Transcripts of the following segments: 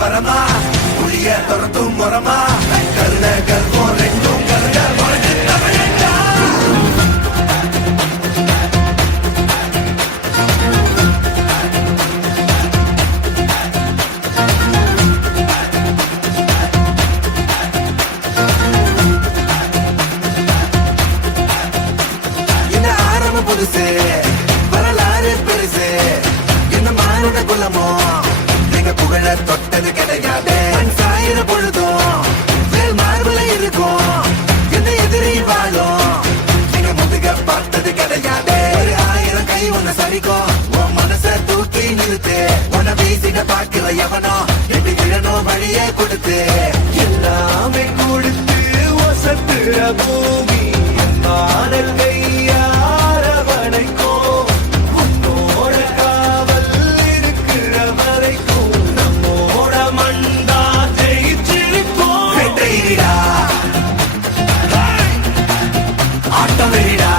வரமா புளிய துரத்தும் முறமா கருண கர்வம் ரெண்டும் கருண உனக்கு தமிழண்டா. இந்த ஆரம்ப புதுசு வரலாறு பெருசு என்ன மானுட குலமோ நீங்க புகழ தொட்டது கிடையாது. சாயிர பொழுதும் வேல் மார்புல இருக்கும் எந்த எதிரி வாழும் நீங்க முதுக பார்த்தது கிடையாது. ஒரு 1000 கை உன்னை சரிக்கும் உன் மனச தூக்கி நிறுத்து. உன்னை வீசிட பாக்குற எவனோ எட்டு கிழனோ வழியே கொடுத்து எல்லாமே கொடுத்து வசத்துற பூமி மாடல் கையாரவனைக்கோ உன்னோட காவல் இருக்கிற வரைக்கும் நம்மோட மண்டா ஜெயிச்சிருக்கோம். வெற்றிடா ஆட்டம் வெறிடா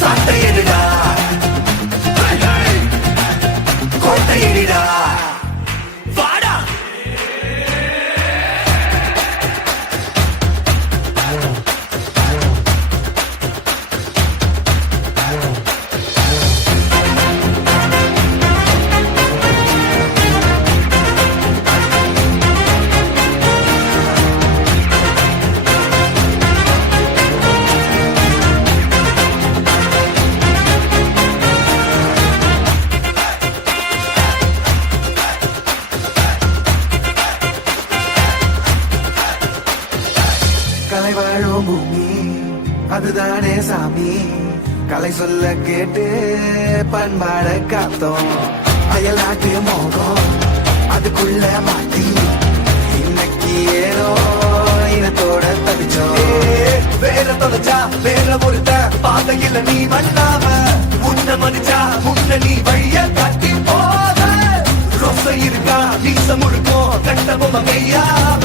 சாட்டையிடா கோட்டையிடா வாடா. கலை வாழும் பூமி அதுதானே சாமி. கலை சொல்ல கேட்டு பண்பாட காத்தோம். அயல் நாட்டு மோகம் அதுக்குள்ள மாட்டி இன்னைக்கு ஏனோ இனத்தோட தவிச்சோம். வேற தொலைச்சா வேற ஒருத்த பாதையில நீ மண்ணாம உன்ன மதிச்சா உன்ன நீ வழிய காட்டி போத. ரொசை இருக்கா வீச முழுக்கும் கண்ட பொம்மை கையாவ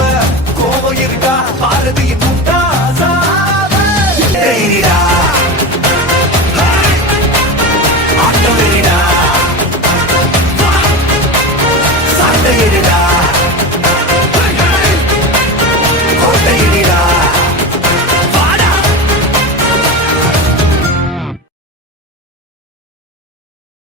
கோவம் இருக்கா பாரதியின்